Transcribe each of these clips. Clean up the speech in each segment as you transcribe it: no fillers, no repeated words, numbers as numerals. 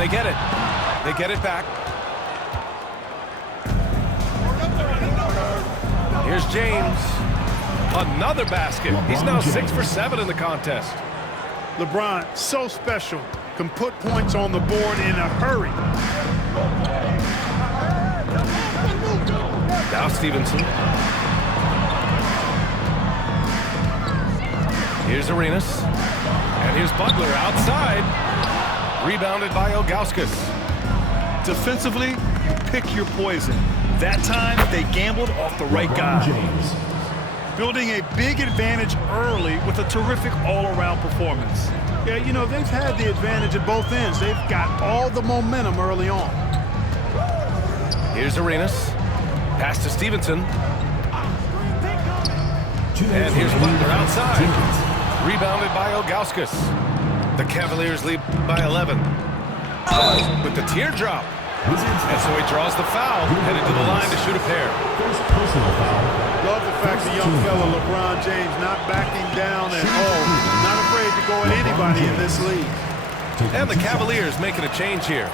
they get it. They get it back. Here's James. Another basket. He's now 6 for 7 in the contest. LeBron, so special. Can put points on the board in a hurry. Now Stevenson. Here's Arenas. And here's Butler outside. Rebounded by Ilgauskas. Defensively, you pick your poison. That time, they gambled off the right guy. James. Building a big advantage early with a terrific all-around performance. Yeah, you know, they've had the advantage at both ends. They've got all the momentum early on. Here's Arenas. Pass to Stevenson. And here's Butler outside. Rebounded by Ilgauskas. The Cavaliers lead by 11. With the teardrop. And so he draws the foul, headed to the line to shoot a pair. First personal foul. Love the fact the young fella LeBron James not backing down at all. Not afraid to go at anybody in this league. And the Cavaliers making a change here.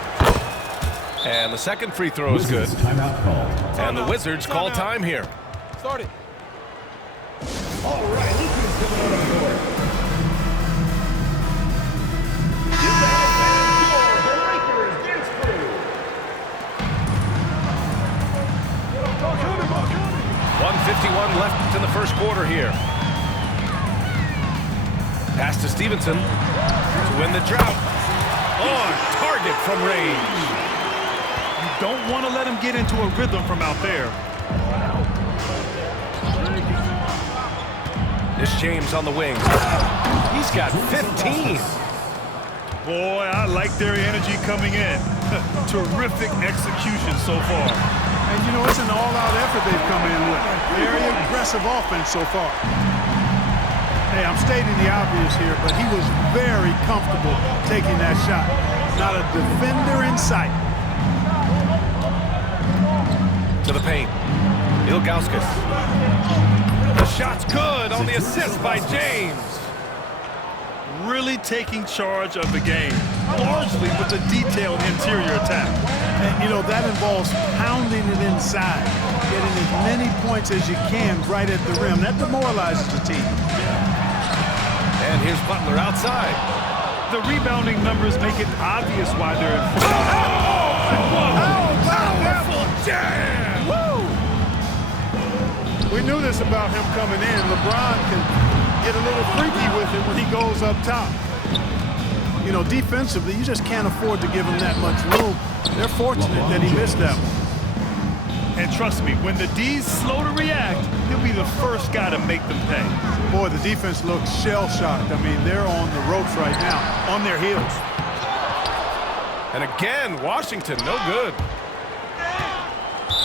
And the second free throw is good. Timeout call. And the Wizards call time here. Start it. All right, look who's coming out on the board. Give that man the Lakers dance crew. 1:51 left in the first quarter here. Pass to Stevenson to win the drought. On target from range. You don't want to let him get into a rhythm from out there. This James on the wing. He's got 15. Boy, I like their energy coming in. Terrific execution so far. And, you know, it's an all-out effort they've come in with. Very aggressive offense so far. Hey, I'm stating the obvious here, but he was very comfortable taking that shot. Not a defender in sight. To the paint. Ilgauskas. The shot's good on the assist by James. Really taking charge of the game, largely with a detailed interior attack. And, you know, that involves pounding it inside, getting as many points as you can right at the rim. That demoralizes the team. And here's Butler outside. The rebounding numbers make it obvious why they're in front. Powerful jam! Woo! We knew this about him coming in. LeBron can get a little freaky with it when he goes up top. You know, defensively, you just can't afford to give him that much room. They're fortunate that he missed that one. And trust me, when the D's slow to react, he'll be the first guy to make them pay. Boy, the defense looks shell-shocked. I mean, they're on the ropes right now, on their heels. And again, Washington, no good.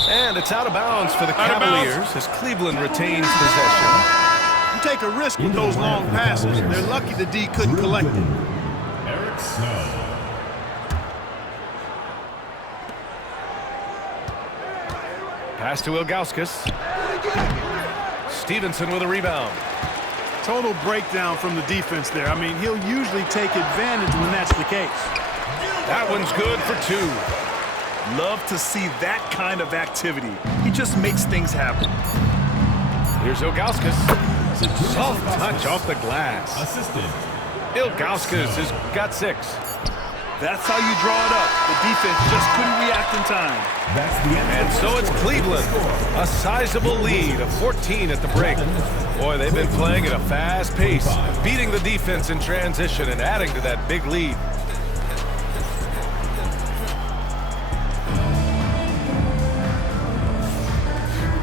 And it's out of bounds for the Cavaliers as Cleveland retains possession. You take a risk with those long passes. They're lucky the D couldn't collect it. Eric Snow. Pass to Ilgauskas. Stevenson with a rebound. Total breakdown from the defense there. I mean, he'll usually take advantage when that's the case. That one's good for 2. Love to see that kind of activity. He just makes things happen. Here's Ilgauskas. Soft touch off the glass. Assistant. Ilgauskas has got 6. That's how you draw it up. The defense just couldn't react in time. That's the end. And so it's Cleveland. A sizable lead of 14 at the break. Boy, they've been playing at a fast pace, beating the defense in transition and adding to that big lead.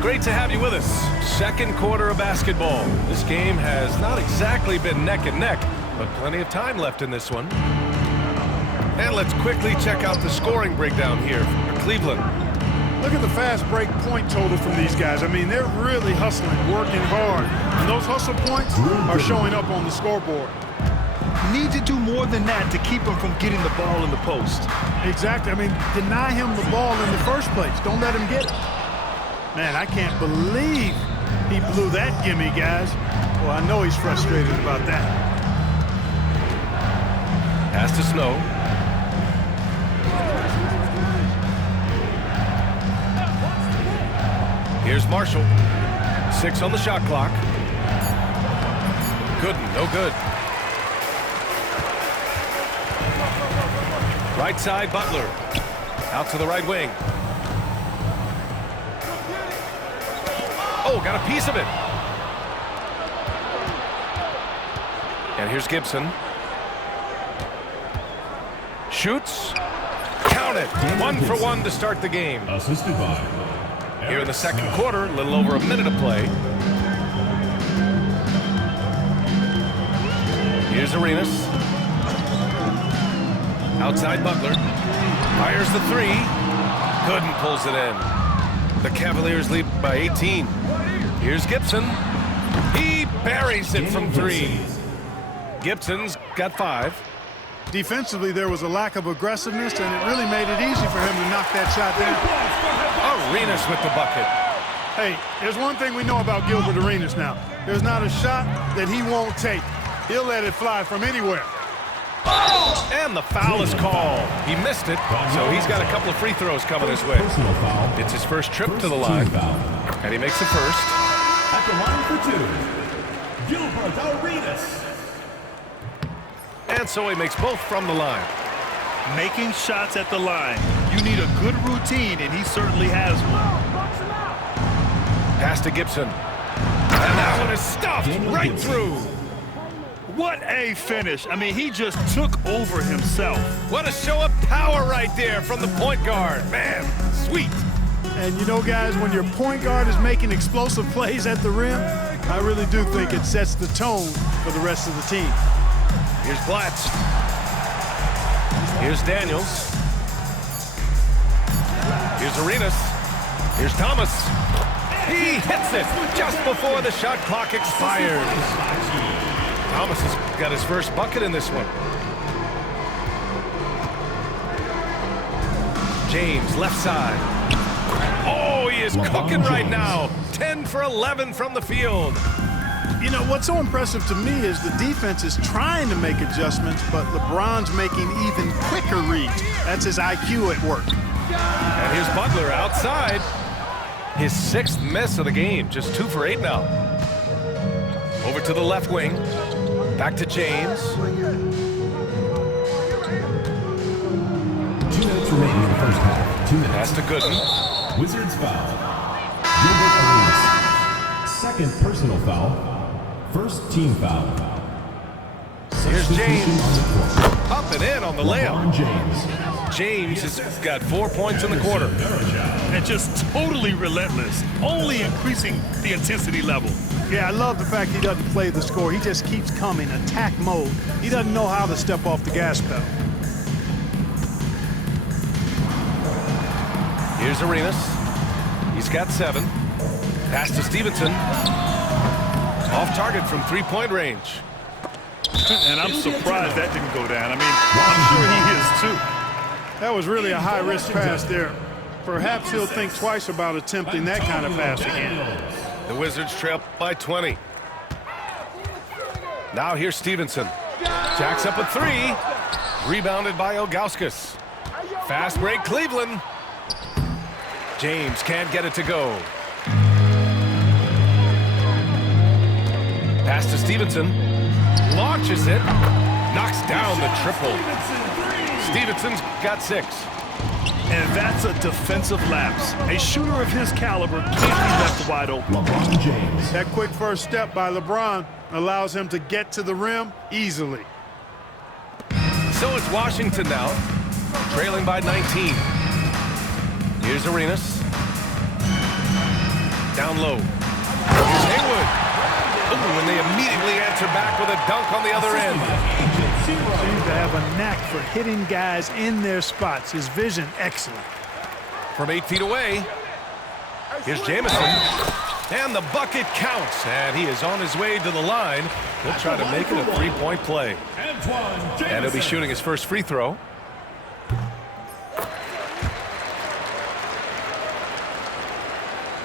Great to have you with us. Second quarter of basketball. This game has not exactly been neck and neck, but plenty of time left in this one. And let's quickly check out the scoring breakdown here for Cleveland. Look at the fast break point total from these guys. I mean, they're really hustling, working hard. And those hustle points are showing up on the scoreboard. Need to do more than that to keep him from getting the ball in the post. Exactly. I mean, deny him the ball in the first place. Don't let him get it. Man, I can't believe he blew that gimme, guys. Well, I know he's frustrated about that. Pass to Snow. Here's Marshall. 6 on the shot clock. Gooden, no good. Right side, Butler. Out to the right wing. Oh, got a piece of it. And here's Gibson. Shoots. Count it. 1 for 1 to start the game. Assisted by Here in the second quarter, a little over a minute of play. Here's Arenas. Outside Butler. Fires the 3. Gooden pulls it in. The Cavaliers lead by 18. Here's Gibson. He buries it from 3. Gibson's got 5. Defensively, there was a lack of aggressiveness, and it really made it easy for him to knock that shot down. Arenas with the bucket. Hey, there's one thing we know about Gilbert Arenas now. There's not a shot that he won't take. He'll let it fly from anywhere. And the foul is called. He missed it, so he's got a couple of free throws coming his way. personal foul. It's his first trip to the line, and he makes the first. At the line for 2, Gilbert Arenas. And so he makes both from the line. Making shots at the line. You need a good routine, and he certainly has one. Pass to Gibson. And that one is stuffed right through. What a finish. I mean, he just took over himself. What a show of power right there from the point guard. Man, sweet. And you know, guys, when your point guard is making explosive plays at the rim, I really do think it sets the tone for the rest of the team. Here's Blatz. Here's Daniels. Here's Arenas. Here's Thomas. He hits it just before the shot clock expires. Thomas has got his first bucket in this one. James, left side. Oh, he is cooking right now. 10 for 11 from the field. You know, what's so impressive to me is the defense is trying to make adjustments, but LeBron's making even quicker reads. That's his IQ at work. And here's Butler outside. His 6th miss of the game. Just 2 for 8 now. Over to the left wing. Back to James. 2 minutes remaining in the first half. 2 minutes. Pass to Gooden. Wizards foul. Gilbert Arenas. Second personal foul. First team foul. Here's James. On the court. Up and in on the layup. LeBron James. James has got 4 points in the quarter. And just totally relentless, only increasing the intensity level. Yeah, I love the fact he doesn't play the score. He just keeps coming, attack mode. He doesn't know how to step off the gas pedal. Here's Arenas. He's got 7. Pass to Stevenson. Off target from 3-point range. And I'm surprised that didn't go down. I mean, I'm sure he is too. That was really a high-risk pass there. Perhaps he'll think twice about attempting that kind of pass again. The Wizards trail by 20. Now here's Stevenson. Jacks up a 3. Rebounded by Ilgauskas. Fast break, Cleveland. James can't get it to go. Pass to Stevenson. Launches it. Knocks down the triple. Stevenson's got 6. And that's a defensive lapse. A shooter of his caliber can't be left wide open. LeBron James. That quick first step by LeBron allows him to get to the rim easily. So it's Washington now, trailing by 19. Here's Arenas. Down low. Here's Haywood. Ooh, and they immediately answer back with a dunk on the other end. Seems to have a knack for hitting guys in their spots. His vision, excellent. From 8 feet away, here's Jamison. And the bucket counts, and he is on his way to the line. He'll try to make it a 3-point play. And he'll be shooting his first free throw.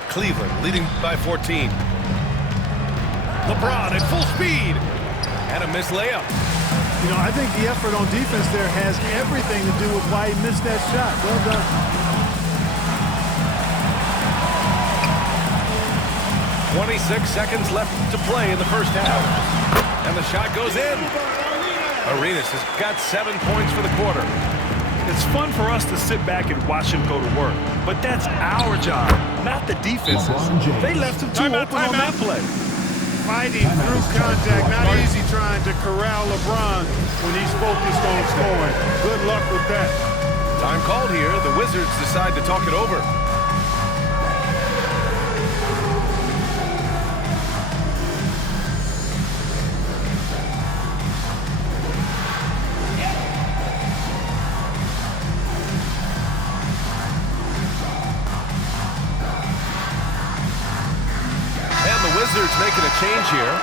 Cleveland leading by 14. LeBron at full speed. And a missed layup. You know, I think the effort on defense there has everything to do with why he missed that shot. Well done. 26 seconds left to play in the first half. And the shot goes in. Arenas has got 7 points for the quarter. It's fun for us to sit back and watch him go to work, but that's our job, not the defense's. They left him too open on that play. Fighting through contact, not easy trying to corral LeBron when he's focused on scoring. Good luck with that. Time called here. The Wizards decide to talk it over. Wizards making a change here.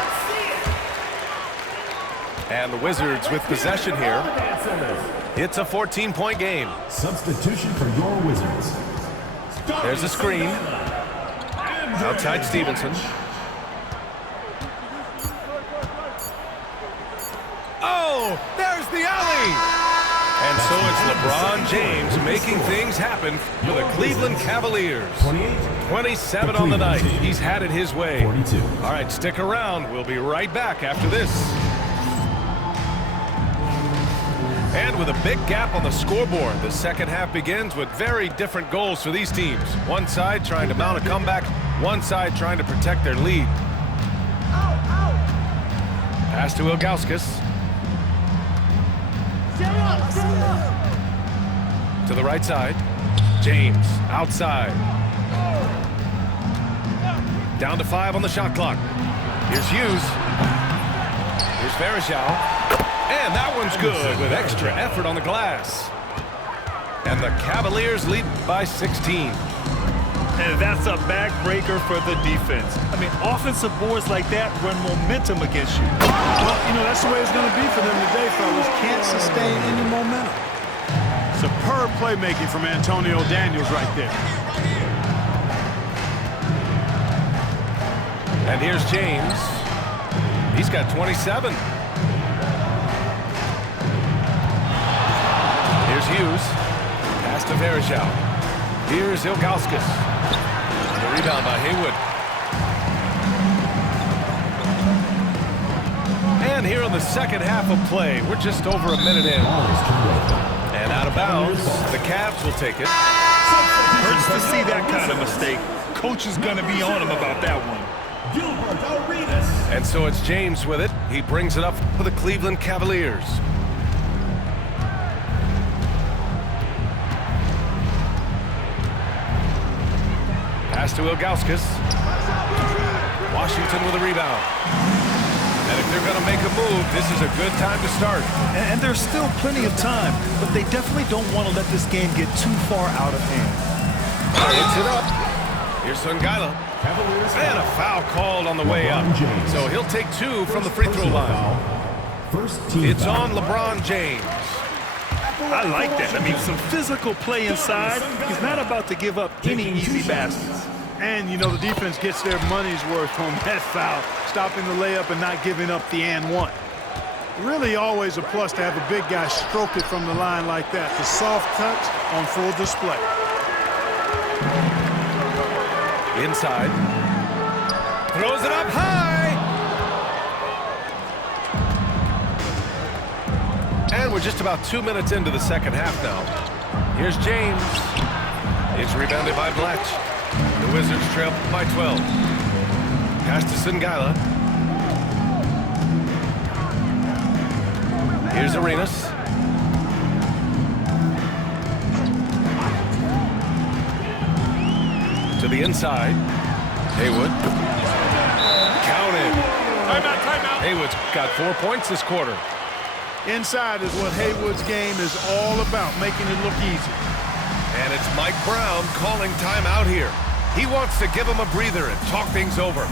And the Wizards with possession here. It's a 14-point game. Substitution for your Wizards. There's a screen. Outside Stevenson. Oh, there's the alley! And so it's LeBron James making things happen for the Cleveland Cavaliers. 27 on the night. He's had it his way. 42. All right, stick around. We'll be right back after this. And with a big gap on the scoreboard, the second half begins with very different goals for these teams. One side trying to mount a comeback, one side trying to protect their lead. Pass to Ilgauskas. To the right side. James outside. Down to 5 on the shot clock. Here's Hughes. Here's Varejao. And that one's good with extra effort on the glass. And the Cavaliers lead by 16. And that's a backbreaker for the defense. I mean, offensive boards like that run momentum against you. Well, you know, that's the way it's going to be for them today, fellas. Can't sustain any momentum. Superb playmaking from Antonio Daniels right there. And here's James. He's got 27. Here's Hughes. Pass to Varejao. Here's Ilgauskas. The rebound by Haywood. And here in the second half of play, we're just over a minute in. And out of bounds, the Cavs will take it. Hurts to see that kind of mistake. Coach is going to be on him about that one. And so it's James with it. He brings it up for the Cleveland Cavaliers. Pass to Ilgauskas. Washington with a rebound. And if they're going to make a move, this is a good time to start. And there's still plenty of time, but they definitely don't want to let this game get too far out of hand. Hits it up. Here's Songaila. And a foul called on the way up. So he'll take 2 from the free throw line. It's on LeBron James. I like that. I mean, some physical play inside. He's not about to give up any easy baskets. And, you know, the defense gets their money's worth on that foul, stopping the layup and not giving up the and one. Really always a plus to have a big guy stroke it from the line like that. The soft touch on full display. Inside. Throws it up high. And we're just about 2 minutes into the second half now. Here's James. It's rebounded by Bletch. The Wizards trail by 12. Pass to Songaila. Here's Arenas. To the inside. Haywood. Counted. Timeout. Haywood's got 4 points this quarter. Inside is what Haywood's game is all about, making it look easy. And it's Mike Brown calling timeout here. He wants to give him a breather and talk things over.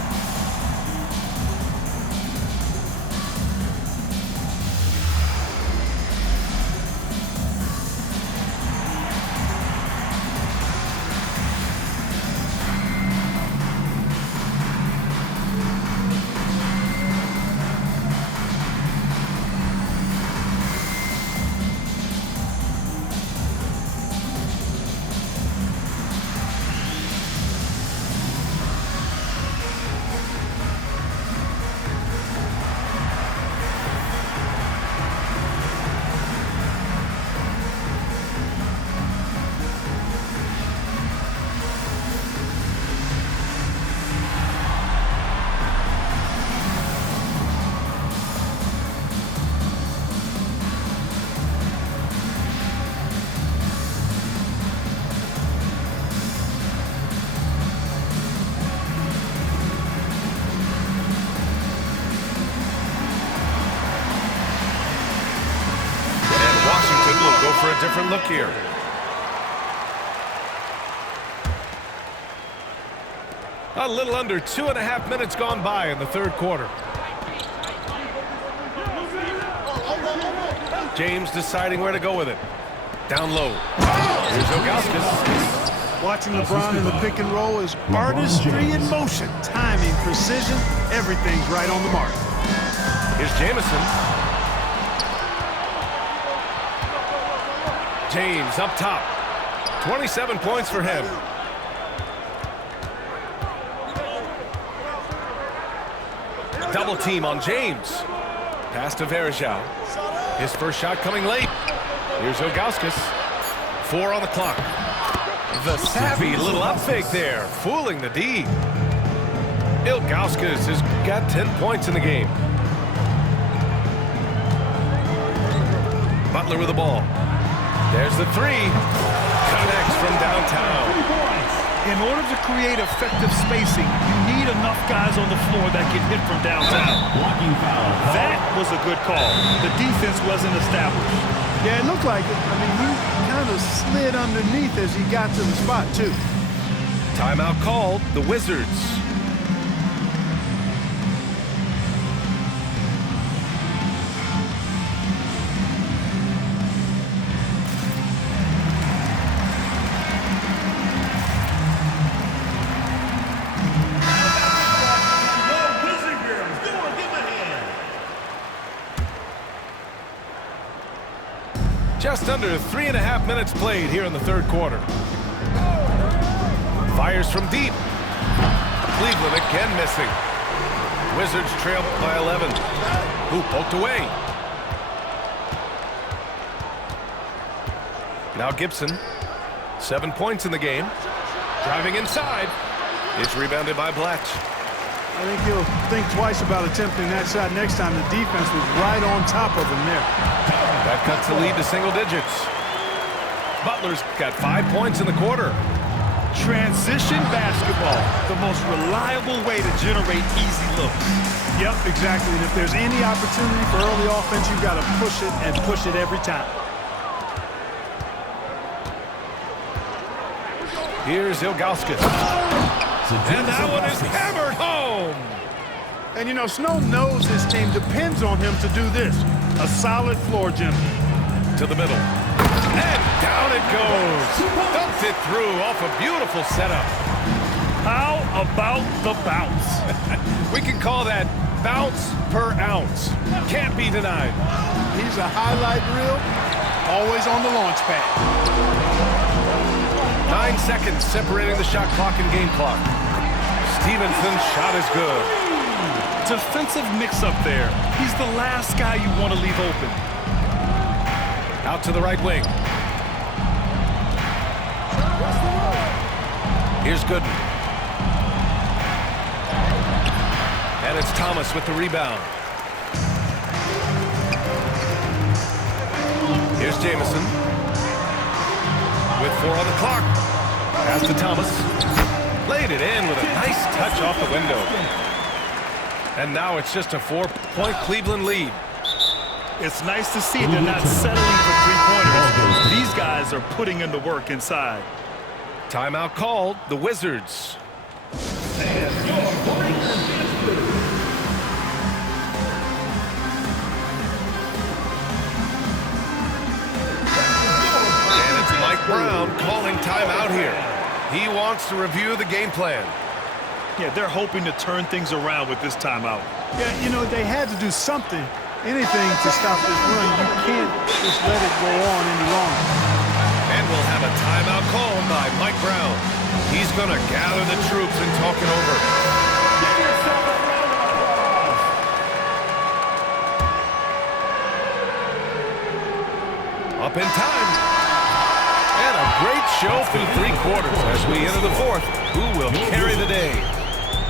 look here. A little under 2.5 minutes gone by in the third quarter. James deciding where to go with it. Down low. Here's Ilgauskas. Watching LeBron in the pick and roll is artistry in motion. Timing, precision, everything's right on the mark. Here's Jamison. James up top. 27 points for him. Double team on James. Pass to Varejao. His first shot coming late. Here's Ilgauskas. 4 on the clock. The savvy little up fake there, fooling the D. Ilgauskas has got 10 points in the game. Butler with the ball. There's the 3. Connects from downtown. In order to create effective spacing, you need enough guys on the floor that can hit from downtown. Blocking foul. That was a good call. The defense wasn't established. Yeah, it looked like it. I mean, he kind of slid underneath as he got to the spot, too. Timeout called, the Wizards. Just under 3.5 minutes played here in the third quarter. Fires from deep. Cleveland again missing. Wizards trail by 11. Who poked away. Now Gibson. 7 points in the game. Driving inside. It's rebounded by Blatch. I think he'll think twice about attempting that shot next time. The defense was right on top of him there. That cuts the lead to single digits. Butler's got 5 points in the quarter. Transition basketball, the most reliable way to generate easy looks. Yep, exactly. And if there's any opportunity for early offense, you've got to push it and push it every time. Here's Ilgauskas. And that one is hammered home. And, you know, Snow knows his team depends on him to do this. A solid floor general. To the middle. And down it goes. Dumped it through off a beautiful setup. How about the bounce? We can call that bounce per ounce. Can't be denied. He's a highlight reel, always on the launch pad. 9 seconds separating the shot clock and game clock. Stevenson's shot is good. Defensive mix-up there. He's the last guy you want to leave open. Out to the right wing. Here's Gooden. And it's Thomas with the rebound. Here's Jamison. With 4 on the clock. Pass to Thomas. Played it in with a nice touch off the window. And now it's just a 4-point Cleveland lead. It's nice to see they're not settling for three-pointers. These guys are putting in the work inside. Timeout called, the Wizards. And it's Mike Brown calling timeout here. He wants to review the game plan. Yeah, they're hoping to turn things around with this timeout. Yeah, you know, they had to do something, anything to stop this run. You can't just let it go on any longer. And we'll have a timeout called by Mike Brown. He's going to gather the troops and talk it over. Up in time. And a great show through 3 quarters as we enter the 4th. Who will carry the day?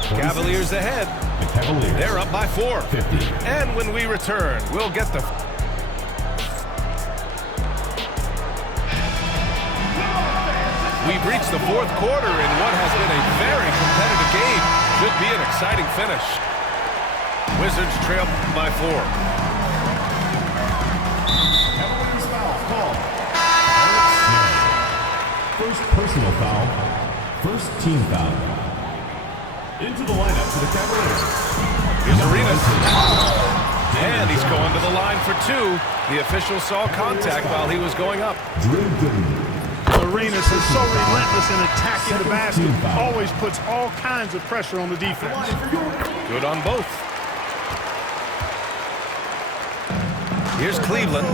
Cavaliers ahead. The Cavaliers. They're up by 4. 50. And when we return, we'll get the... We've reached the 4th quarter in what has been a very competitive game. Should be an exciting finish. Wizards trail by 4. Cavaliers foul call. personal foul. First team foul. Into the lineup for the Cavaliers. Here's Arenas. And he's going to the line for two. The official saw contact while he was going up. Drew Gooden. Arenas is so relentless in attacking the basket. Always puts all kinds of pressure on the defense. Good on both. Here's Cleveland.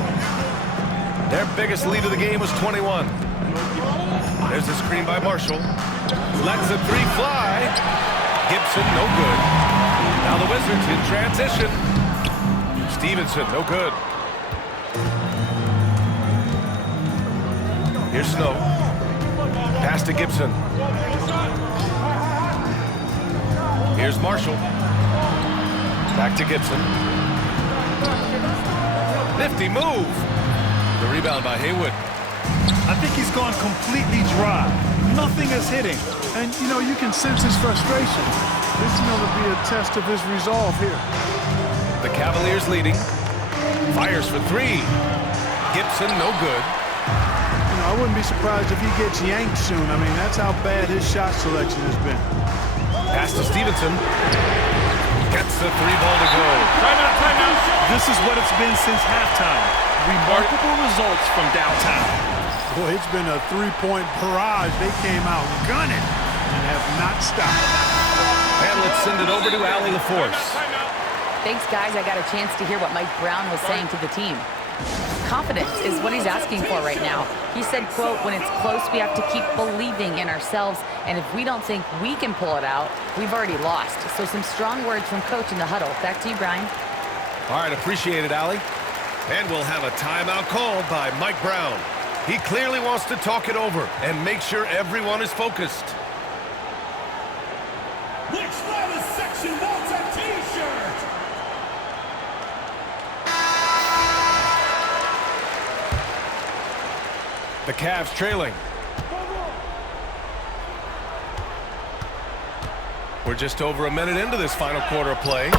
Their biggest lead of the game was 21. There's the screen by Marshall. Lets the three fly. Gibson, no good. Now the Wizards in transition. Stevenson, no good. Here's Snow. Pass to Gibson. Here's Marshall. Back to Gibson. Nifty move. The rebound by Haywood. I think he's gone completely dry. Nothing is hitting. And, you know, you can sense his frustration. This is going to be a test of his resolve here. The Cavaliers leading. Fires for three. Gibson, no good. You know, I wouldn't be surprised if he gets yanked soon. I mean, that's how bad his shot selection has been. Pass to Stevenson. Gets the three ball to go. Timeout, timeout. This is what it's been since halftime. Remarkable results from downtown. Boy, it's been a three-point barrage. They came out gunning and have not stopped. And let's send it over to Allie LaForce. Thanks, guys. I got a chance to hear what Mike Brown was saying to the team. Confidence is what he's asking for right now. He said, quote, when it's close, we have to keep believing in ourselves. And if we don't think we can pull it out, we've already lost. So some strong words from coach in the huddle. Back to you, Brian. All right, appreciate it, Allie. And we'll have a timeout called by Mike Brown. He clearly wants to talk it over and make sure everyone is focused. Which latest section wants a T-shirt? The Cavs trailing. We're just over a minute into this final quarter of play.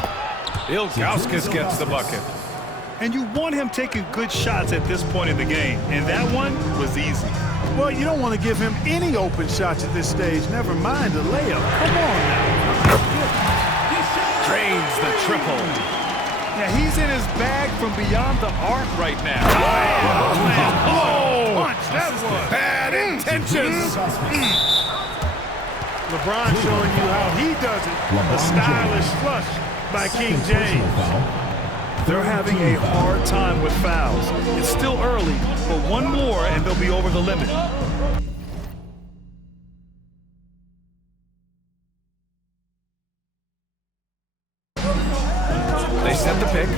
Ilgauskas gets the bucket. And you want him taking good shots at this point in the game. And that one was easy. Well, you don't want to give him any open shots at this stage. Never mind a layup. Come on now. Drains the triple. Yeah, he's in his bag from beyond the arc right now. Oh! Punch, that was. Bad intentions. LeBron showing you how he does it. A stylish flush by King James. They're having a hard time with fouls. It's still early, but one more and they'll be over the limit. They set the pick.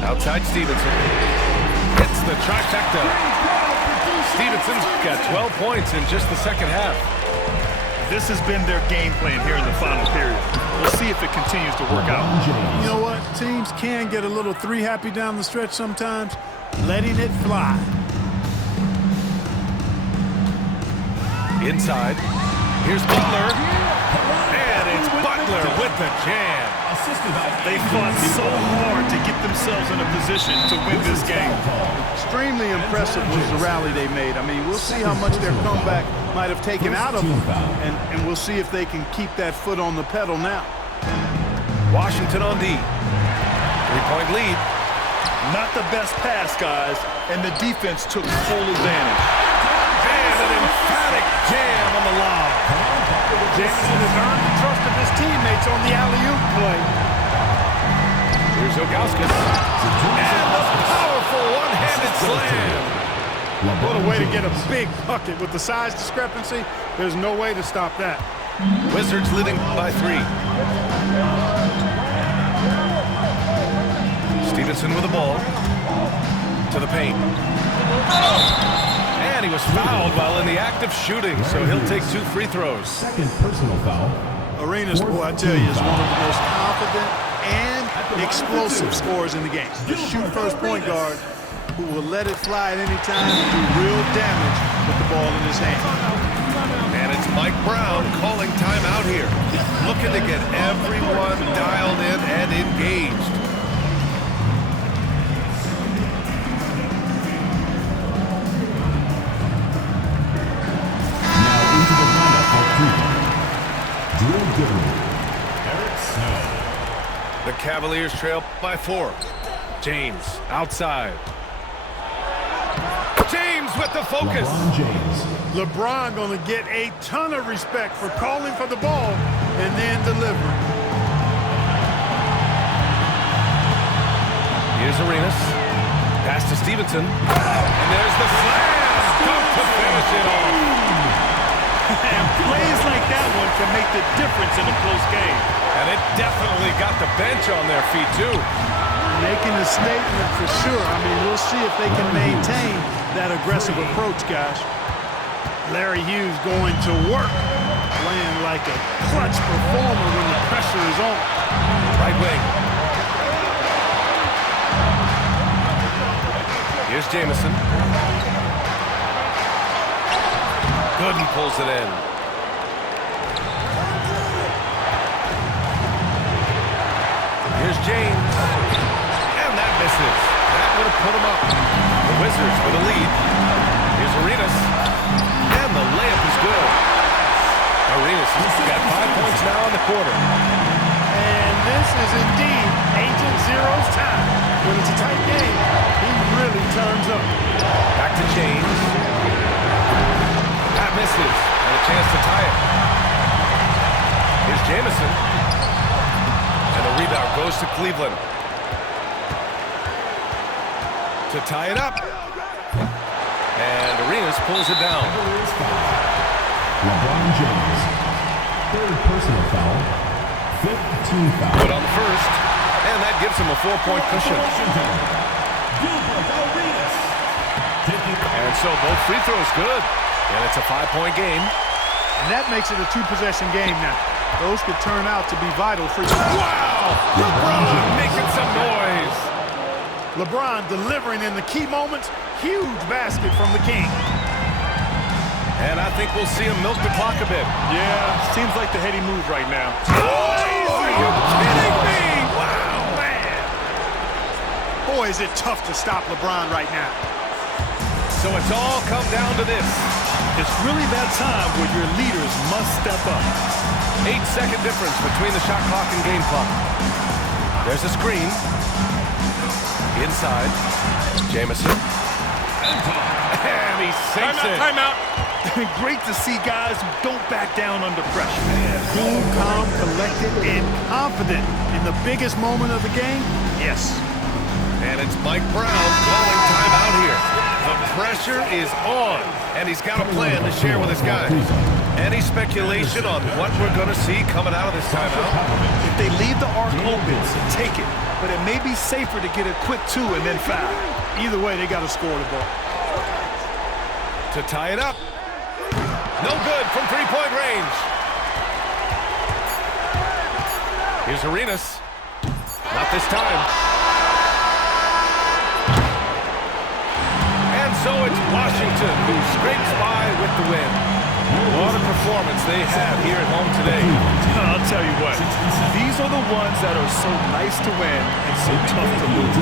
Outside Stevenson. Hits the trifecta. Stevenson's got 12 points in just the second half. This has been their game plan here in the final period. We'll see if it continues to work out. You know what? Teams can get a little three-happy down the stretch sometimes. Letting it fly. Inside. Here's Butler. And it's Butler with the jam. They fought so hard to get themselves in a position to win this game. Extremely impressive was the rally they made. I mean, we'll see how much their comeback might have taken out of them. And we'll see if they can keep that foot on the pedal now. Washington on D. Three-point lead. Not the best pass, guys, and the defense took full advantage. And an emphatic jam on the lob. Jameson has earned the trust of his teammates on the alley-oop play. Here's Ilgauskas. And the powerful one-handed slam. What a way to get a big bucket. With the size discrepancy, there's no way to stop that. Wizards leading by 3. Stevenson with the ball. To the paint. And he was fouled while in the act of shooting, so he'll take 2 free throws. Second personal foul. Arenas, boy, I tell you, is one of the most confident and explosive scorers in the game. The shoot-first point guard who will let it fly at any time and do real damage with the ball in his hand. And it's Mike Brown calling timeout here. Looking to get everyone dialed in and engaged. Cavaliers trail by 4. James outside. James with the focus. LeBron James. LeBron going to get a ton of respect for calling for the ball and then delivering. Here's Arenas. Pass to Stevenson. And there's the slam. Tough to finish it off. And plays like that one can make the difference in a close game. And it definitely got the bench on their feet, too. Making a statement for sure. I mean, we'll see if they can maintain that aggressive approach, guys. Larry Hughes going to work, playing like a clutch performer when the pressure is on. Right wing. Here's Jamison. Gooden pulls it in. Here's James. And that misses. That would have put him up. The Wizards with a lead. Here's Arenas. And the layup is good. Arenas has got 5 points now in the quarter. And this is indeed Agent Zero's time. When it's a tight game, he really turns up. Back to James. That misses. And a chance to tie it. Here's Jamison. And the rebound goes to Cleveland. To tie it up. And Arenas pulls it down. LeBron James. Third personal foul. 5th team foul. Good on the first. And that gives him a 4-point cushion. And so both free throws good. And it's a 5-point game. And that makes it a 2-possession game now. Those could turn out to be vital for you. Wow! LeBron making some noise. LeBron delivering in the key moments. Huge basket from the King. And I think we'll see him milk the clock a bit. Yeah, seems like the heady move right now. Oh, are you kidding me? Wow, man. Boy, is it tough to stop LeBron right now. So it's all come down to this. It's really that time where your leaders must step up. 8-second difference between the shot clock and game clock. There's a screen. Inside. Jamison. And he sinks it. Timeout. Great to see guys who don't back down under pressure. Cool, calm, collected, and confident in the biggest moment of the game. Yes. And it's Mike Brown calling timeout here. The pressure is on, and he's got a plan to share with his guys. Any speculation on what we're going to see coming out of this timeout? If they leave the arc open, take it. But it may be safer to get a quick 2 and then foul. Either way, they got to score the ball. To tie it up. No good from 3-point range. Here's Arenas. Not this time. And so it's Washington who scrapes by with the win. What a performance they have here at home today. I'll tell you what, these are the ones that are so nice to win and so tough to lose.